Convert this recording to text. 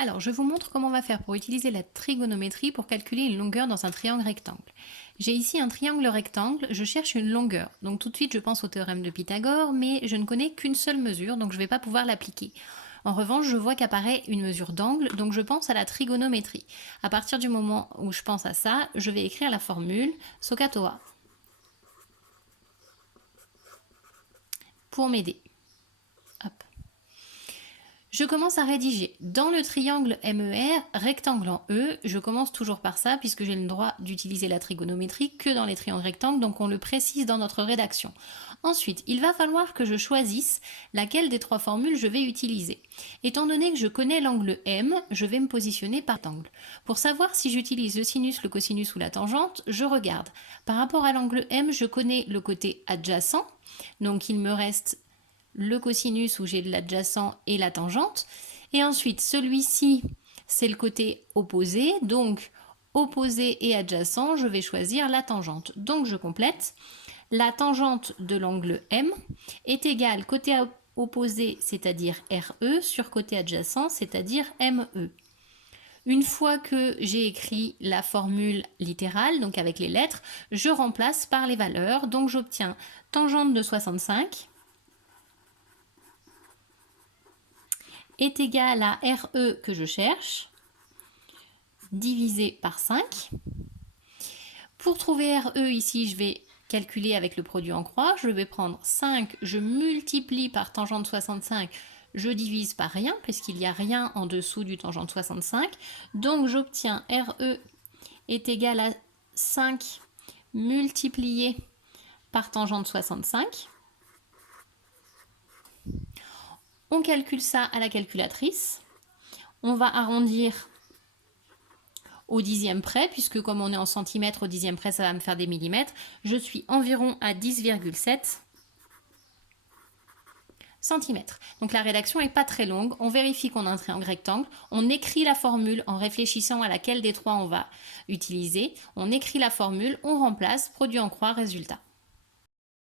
Alors, je vous montre comment on va faire pour utiliser la trigonométrie pour calculer une longueur dans un triangle rectangle. J'ai ici un triangle rectangle, je cherche une longueur. Donc tout de suite, je pense au théorème de Pythagore, mais je ne connais qu'une seule mesure, donc je ne vais pas pouvoir l'appliquer. En revanche, je vois qu'apparaît une mesure d'angle, donc je pense à la trigonométrie. À partir du moment où je pense à ça, je vais écrire la formule SOHCAHTOA pour m'aider. Hop. Je commence à rédiger. Dans le triangle MER, rectangle en E, je commence toujours par ça puisque j'ai le droit d'utiliser la trigonométrie que dans les triangles rectangles, donc on le précise dans notre rédaction. Ensuite, il va falloir que je choisisse laquelle des trois formules je vais utiliser. Étant donné que je connais l'angle M, je vais me positionner par angle. Pour savoir si j'utilise le sinus, le cosinus ou la tangente, je regarde. Par rapport à l'angle M, je connais le côté adjacent, donc il me reste le cosinus où j'ai l'adjacent et la tangente. Et ensuite, celui-ci, c'est le côté opposé. Donc, opposé et adjacent, je vais choisir la tangente. Donc, je complète. La tangente de l'angle M est égale côté opposé, c'est-à-dire RE, sur côté adjacent, c'est-à-dire ME. Une fois que j'ai écrit la formule littérale, donc avec les lettres, je remplace par les valeurs. Donc, j'obtiens tangente de 65 est égal à RE que je cherche, divisé par 5. Pour trouver RE ici, je vais calculer avec le produit en croix. Je vais prendre 5, je multiplie par tangente 65, je divise par rien, puisqu'il n'y a rien en dessous du tangente 65. Donc j'obtiens RE est égal à 5 multiplié par tangente 65. On calcule ça à la calculatrice. On va arrondir au dixième près, puisque comme on est en centimètres, au dixième près, ça va me faire des millimètres. Je suis environ à 10,7 centimètres. Donc la rédaction n'est pas très longue. On vérifie qu'on a un triangle rectangle. On écrit la formule en réfléchissant à laquelle des trois on va utiliser. On écrit la formule, on remplace, produit en croix, résultat.